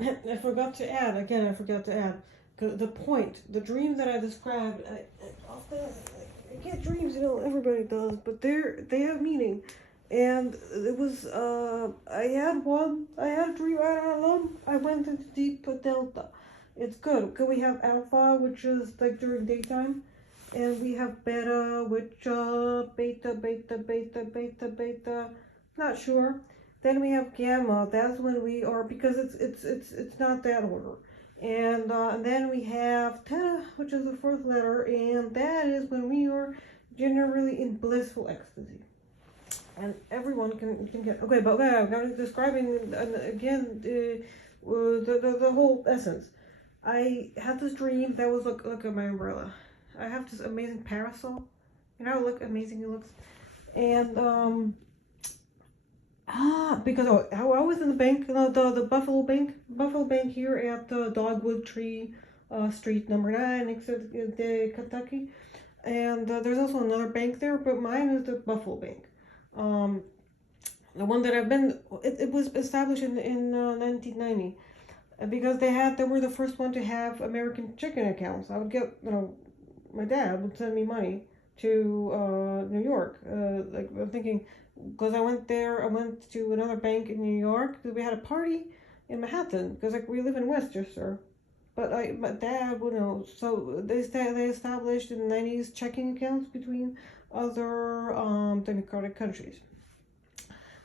I forgot to add, again, I forgot to add, the point, the dream that I described, I often, I get dreams, everybody does, but they have meaning. And it was, I had a dream, I went into deep delta. It's good. We have alpha, which is like during daytime, and we have beta, which, beta, not sure. Then we have gamma. That's when we are, because it's not that order. And then we have theta, which is the fourth letter, and that is when we are generally in blissful ecstasy. And everyone can get, okay, but I'm describing again the whole essence. I had this dream that was look at my umbrella. I have this amazing parasol. You know how look amazing it looks, and because I was in the bank, the Buffalo Bank here at the Dogwood Tree Street number 9 next to the Kentucky, and there's also another bank there, but mine is the Buffalo Bank. The one that I've been, it was established in 1990, because they were the first one to have American checking accounts. I would get, my dad would send me money to New York. Like I'm thinking, because I went to another bank in New York because we had a party in Manhattan, because like we live in Westchester. But my dad would know. So they established in the 90s checking accounts between other democratic countries.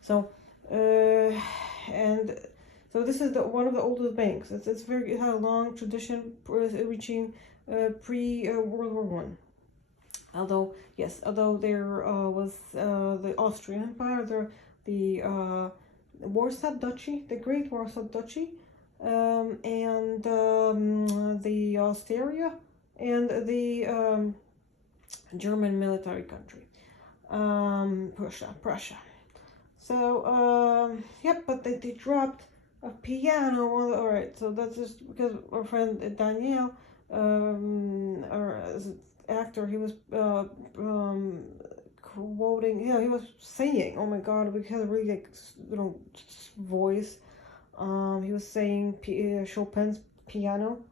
So and so this is one of the oldest banks. It had a long tradition reaching pre World War One. Although there was the Austrian Empire, the Warsaw Duchy, the Great Warsaw Duchy, and the Austria, and the German military country, Prussia. So yep, but they dropped a piano. All right, so that's just because our friend Danielle, or actor, he was quoting, he was saying, oh my god, we had a really voice. He was saying Chopin's Piano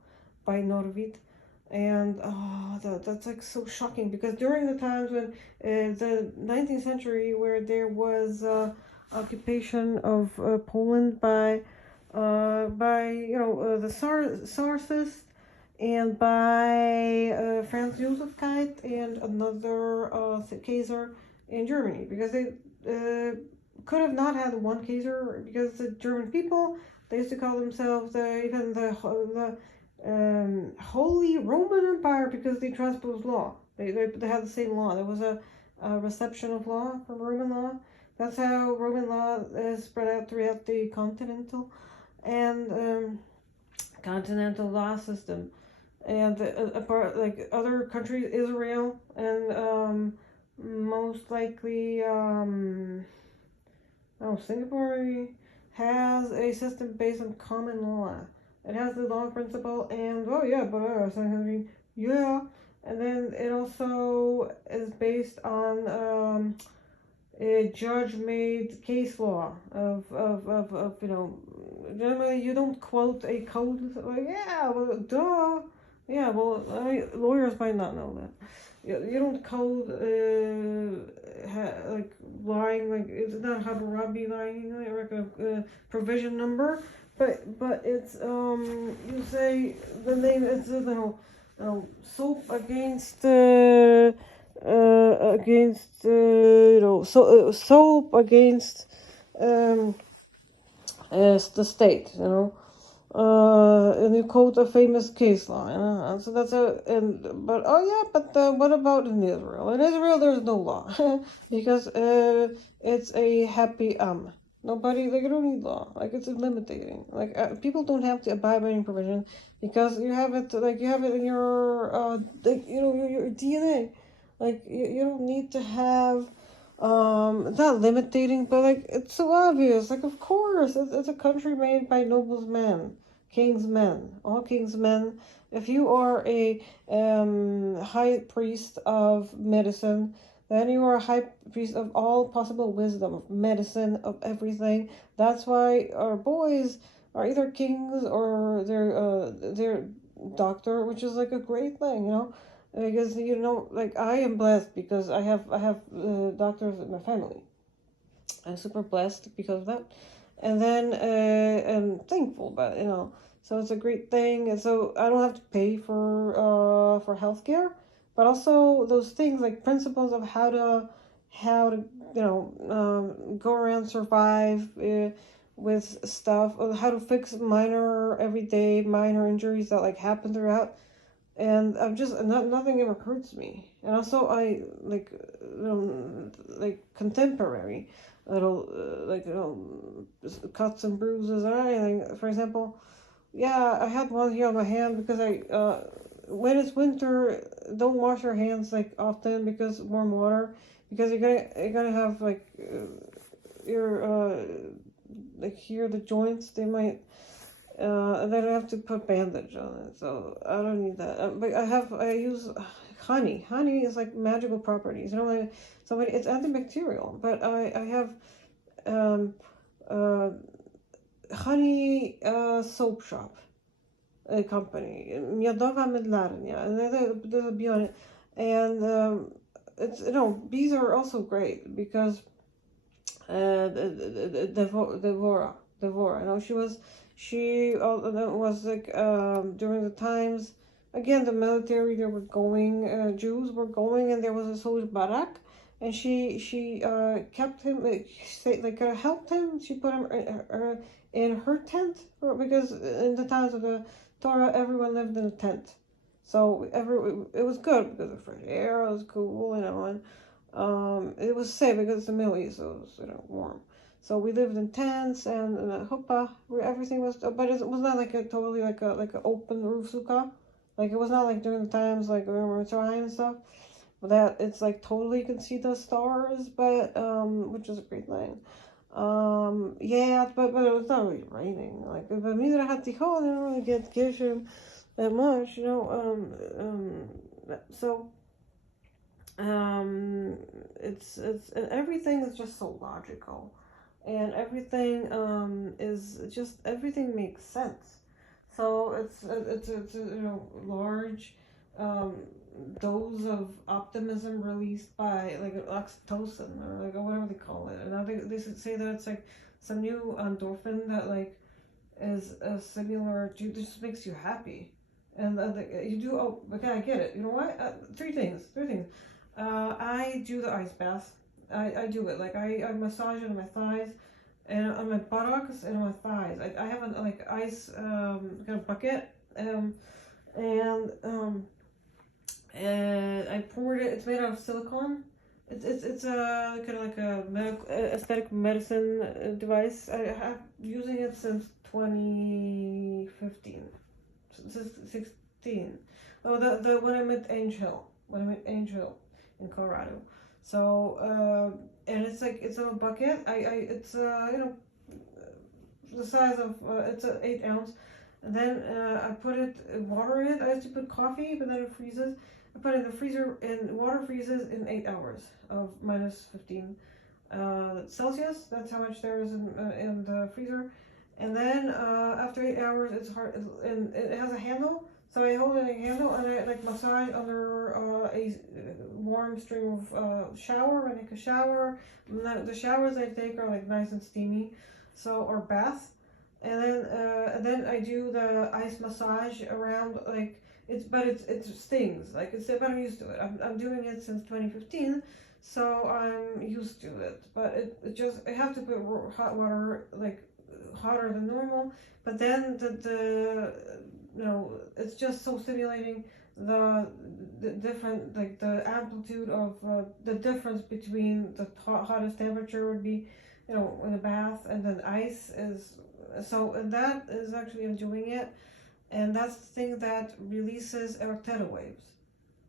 by Norvit, and that's like so shocking, because during the times when the 19th century, where there was occupation of Poland by the Tsarist, and by Franz Joseph Kite and another Kaiser in Germany, because they could have not had one Kaiser, because the German people, they used to call themselves even the Holy Roman Empire, because they transposed law. They had the same law. There was a reception of law from Roman law. That's how Roman law is spread out throughout the continental law system. And apart, like other countries, Israel, and most likely Singapore has a system based on common law. It has the law principle, and and then it also is based on a judge-made case law of generally you don't quote a code like, duh. Yeah, well, lawyers might not know that. You don't code like lying, like it's not Hammurabi lying, like a provision number, but it's you say the name, it's soap against soap against the state, and you quote a famous case law, and so that's but what about in Israel? In Israel, there's no law because it's a happy Nobody, like, you don't need law. Like, it's limiting. Like, people don't have to abide by any provision because you have it in your your DNA. Like, you don't need to have. It's not limiting, but like it's so obvious. Like, of course, it's a country made by nobles men, kings men, all kings men. If you are a high priest of medicine, then you are a high priest of all possible wisdom, of medicine, of everything. That's why our boys are either kings or their doctor, which is like a great thing, you know, because you know, like I am blessed because I have doctors in my family. I'm super blessed because of that, and then I'm thankful, but you know, so it's a great thing, and so I don't have to pay for healthcare, but also those things like principles of how to go around survive with stuff, or how to fix minor everyday minor injuries that like happen throughout, and I'm just nothing ever hurts me. And also I like contemporary little cuts and bruises or anything. For example, yeah, I had one here on my hand because I when it's winter, don't wash your hands like often because warm water, because you're gonna have like your like here the joints, they might and then I have to put bandage on it, so I don't need that. But I use honey. Honey is like magical properties. You know, like somebody, it's antibacterial. But I have um, uh, honey soap shop company. Mjadova Medlarnia, and there's a bee on it, and it's bees are also great because Devora. You know, she was like during the times again the military they were going Jews were going and there was a soldier Barak and she kept him helped him. She put him in her tent because in the times of the Torah everyone lived in a tent. So it was good because the fresh air was cool, you know, and it was safe because it's the Middle East, so it was warm. So we lived in tents and in a huppah where everything was, but it was not like a totally like a open roof sukkah. Like it was not like during the times like when we were trying and stuff. But that it's like totally you can see the stars, but which is a great thing. Yeah, but it was not really raining. Like but Midra Hatiko, I didn't really get Gishim that much, you know. So it's and everything is just so logical, and everything is just everything makes sense. So it's large um dose of optimism released by like an oxytocin or like or whatever they call it, and I think they say that it's like some new endorphin that like is similar to just makes you happy. And you do, oh, okay, I get it. You know what? Three things. I do the ice bath. I do it. Like, I massage it on my thighs and on my buttocks and on my thighs. I have a, like, ice kind of bucket. And I poured it. It's made out of silicone. It's a kind of like a aesthetic medicine device. I have using it since 2015, since 16. Oh, the when I met Angel in Colorado. So and it's like it's in a bucket. I it's the size of it's a 8 ounce. And then I put it water in it. I used to put coffee, but then it freezes. I put it in the freezer, and water freezes in 8 hours of minus 15 Celsius. That's how much there is in the freezer. And then after 8 hours, it's hard, and it has a handle. So I hold it in a handle, and I like massage under a warm stream of shower. I take a shower. The showers I take are like nice and steamy, so or bath. And then I do the ice massage around like it stings like it's but I'm used to it. I'm doing it since 2015, so I'm used to it. But it just I have to put hot water like hotter than normal. But then the it's just so stimulating the different like the amplitude of the difference between the hottest temperature would be in a bath and then ice is so, and that is actually enjoying it, and that's the thing that releases our theta waves.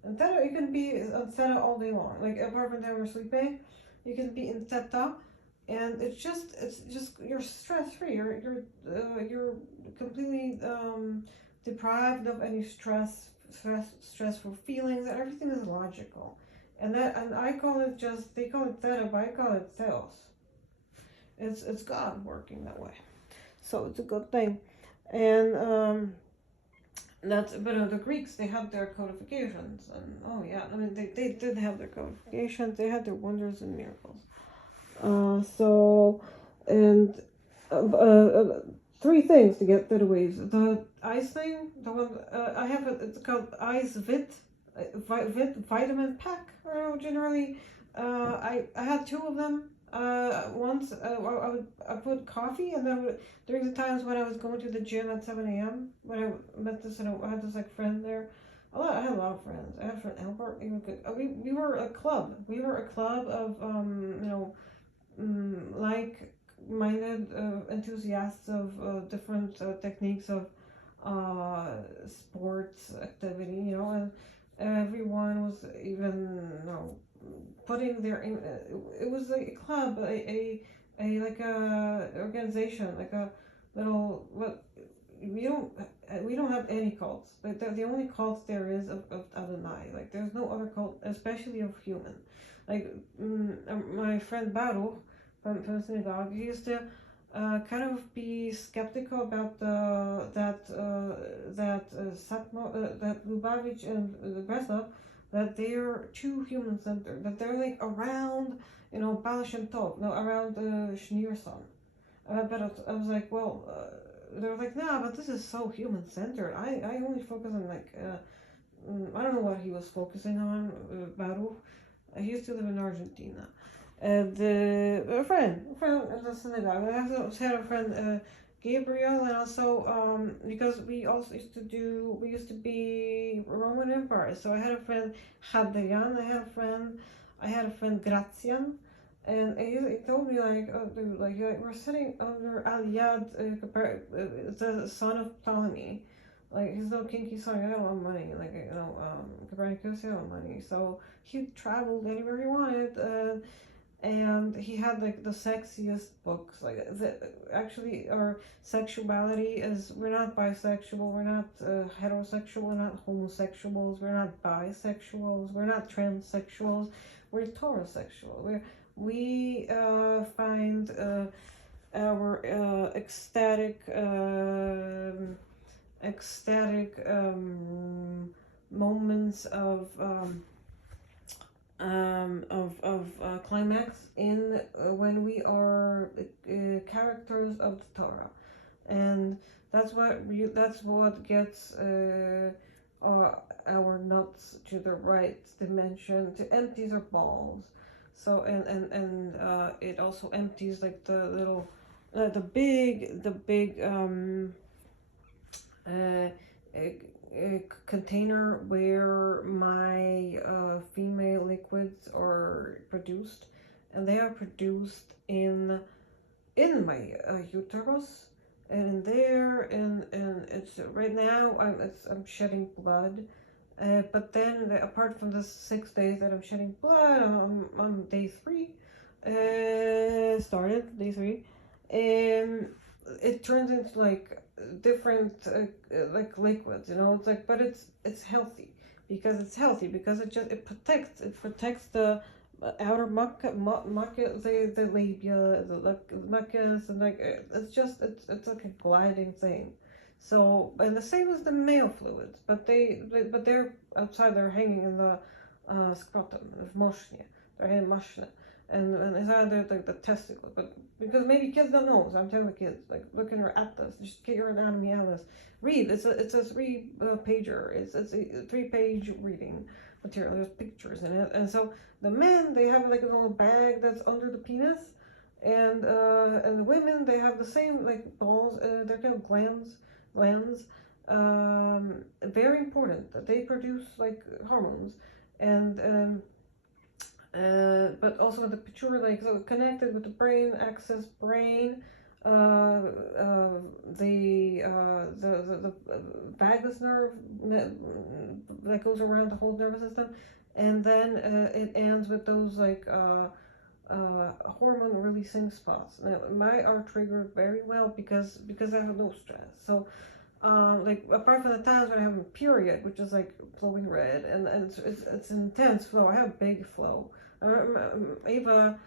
And theta, you can be on theta all day long. Like apart from time we're sleeping, you can be in theta, and it's just you're stress free. You're completely deprived of any stressful feelings, and everything is logical. And I call it they call it theta, but I call it theos. It's God working that way. so it's a good thing. And that's, but the Greeks, they had their codifications, and oh yeah, I mean they did have their codifications. They had their wonders and miracles. So, and three things to get through the waves. The ice thing, the one I have, it's called Ice Vitamin Pack. I don't know, generally, I had two of them. Once I put coffee, and then during the times when I was going to the gym at 7 a.m. when I met this, I had this like friend there. I had a lot of friends. I had a friend Albert. We were a club. We were a club of like-minded enthusiasts of different techniques of sports activity, and everyone was even, putting their it was like a club, a like a organization, like a little, what we don't have any cults. Like the only cult there is of Adonai. Like there's no other cult, especially of human. Like my friend Baruch from the synagogue, he used to kind of be skeptical about that Lubavitch and Breslov, that they're too human centered, that they're like around, Baal Shem Tov, no, around Schneerson. But I was like, well, they were like, nah, but this is so human centered. I only focus on like, I don't know what he was focusing on, Baruch. He used to live in Argentina. And a friend in the synagogue. I also had a friend, Gabriel, and also because we used to be Roman Empire. So I had a friend Hadrian. I had a friend Gratian, and he told me like, oh, dude, like we're sitting under Aliad, the son of Ptolemy. Like his little kinky son, he had a lot of money. Like Copernicus had a lot of money, so he traveled anywhere he wanted. And he had like the sexiest books, like actually our sexuality is, we're not bisexual, we're not heterosexual, we're not homosexuals, we're not bisexuals, we're not transsexuals, we're Torah-sexual. We find our ecstatic moments of climax in when we are characters of the Torah, and that's what gets our nuts to the right dimension, to empty their balls. So and it also empties like the little the big a container where my female liquids are produced, and they are produced in my uterus, and in there, and it's right now I'm shedding blood, but then apart from the 6 days that I'm shedding blood, on day 3, started day 3, and it turns into like different like liquids, it's like, but it's healthy, because it protects the outer the labia, the mucus, and like it's like a gliding thing. So, and the same as the male fluids, but they're outside, they're hanging in the scrotum of moshnia, they're in moshnia, and it's either like the testicle, but because maybe kids don't know, so I'm telling the kids, like, look in your atlas, just get your anatomy atlas, read. It's a 3-pager. It's a 3-page reading material. There's pictures in it, and so the men, they have like a little bag that's under the penis, and the women, they have the same like balls. They're called glands. Very important. They produce like hormones, and but also the pituitary, like, so connected with the brain, access brain, the vagus nerve that goes around the whole nervous system, and then it ends with those like hormone releasing spots. Now, mine are triggered very well because I have no stress. So like, apart from the times when I have a period, which is like flowing red, and it's intense flow. I have big flow. Ava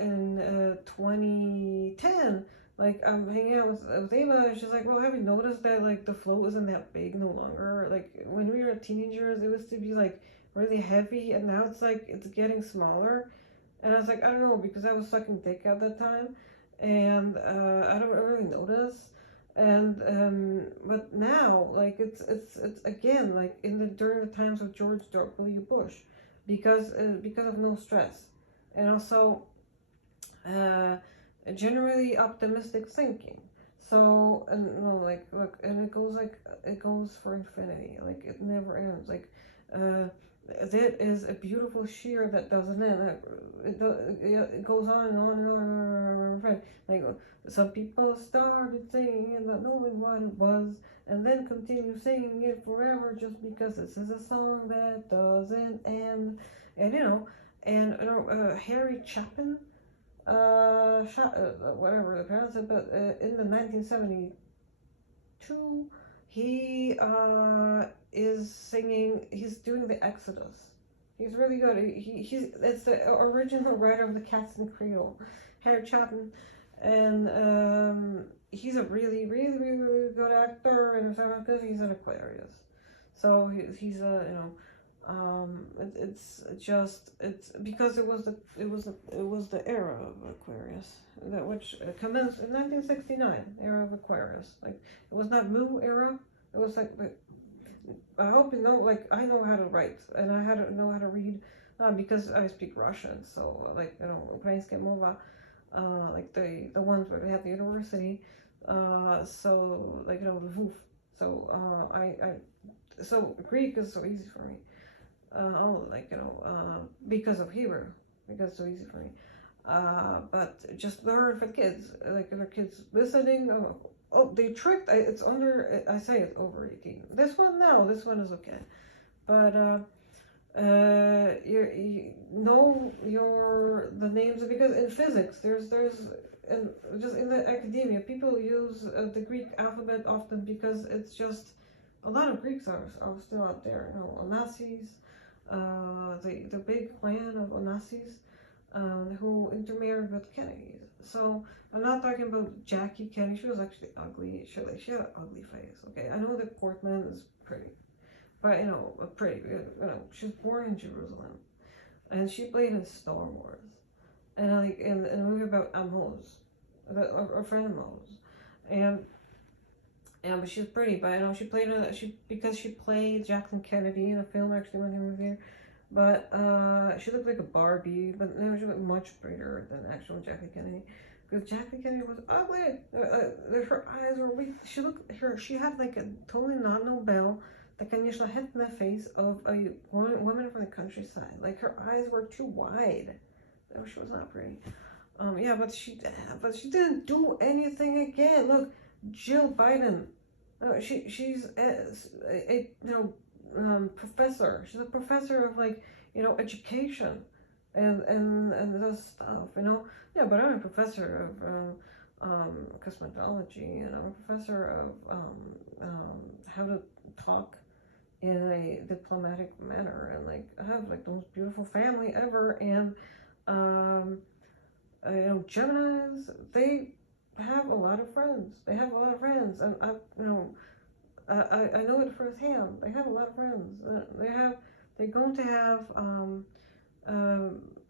in 2010 Like I'm hanging out with Ava, and she's like, "Well, have you noticed that like the float isn't that big no longer? Like when we were teenagers, it used to be like really heavy, and now it's like it's getting smaller." And I was like, "I don't know," because I was sucking dick at the time, and I don't really notice. And but now, like it's again like in the during the times of George W. Bush, because of no stress, and also uh, generally optimistic thinking. So, and no, like, look, and it goes for infinity. Like, it never ends. Like, that is a beautiful sheer that doesn't end. It goes on and on and on and on. Like, some people started singing it, not knowing what it was, and then continue singing it forever just because this is a song that doesn't end. And, Harry Chapin whatever the pronounce it, but in the 1972, he is singing. He's doing the Exodus. He's really good. He's it's the original writer of the Cats in Creole, Harry Chapin, and he's a really, really, really, really good actor, and because he's an Aquarius, so he's a it's just it's because it was the era of Aquarius that which commenced in 1969, era of Aquarius. Like it was not Mu era. It was like I hope you know, like I know how to write and I know how to read because I speak Russian. So like Ukrainsky mova, like the ones where they have the university. So like Lviv. So so Greek is so easy for me. Because of Hebrew, because it's so easy for me. But just learn for kids, like their kids listening. They tricked. It's under. I say it's over 18. This one is okay, but you know the names because in physics and just in the academia people use the Greek alphabet often because it's just a lot of Greeks are still out there. Onassis, the big clan of Onassis, who intermarried with Kennedys. So I'm not talking about Jackie Kennedy. She was actually ugly. She had an ugly face. Okay, I know that Portman is pretty, but pretty. She was born in Jerusalem, and she played in Star Wars, and like in a movie about Amos, a friend of Mose, and. Yeah, but she's pretty. But she played because she played Jacqueline Kennedy in a film actually when he was here. But she looked like a Barbie, but no, she looked much prettier than actual Jackie Kennedy. Because Jackie Kennedy was ugly. Her eyes were weak. She had like a totally non-Nobel, конечно, the face of a woman from the countryside. Like her eyes were too wide. She was not pretty. Yeah, but she didn't do anything again. Look, Jill Biden. She's a professor. She's a professor of education and those stuff. Yeah, but I'm a professor of cosmetology, and I'm a professor of how to talk in a diplomatic manner, and I have the most beautiful family ever, and Geminis, they have a lot of friends. They have a lot of friends, and I know it firsthand. They have a lot of friends. They're going to have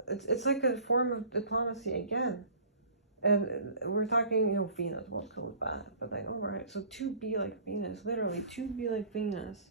it's like a form of diplomacy again. And we're talking, Venus won't go bad, but all right. So to be like Venus, literally to be like Venus,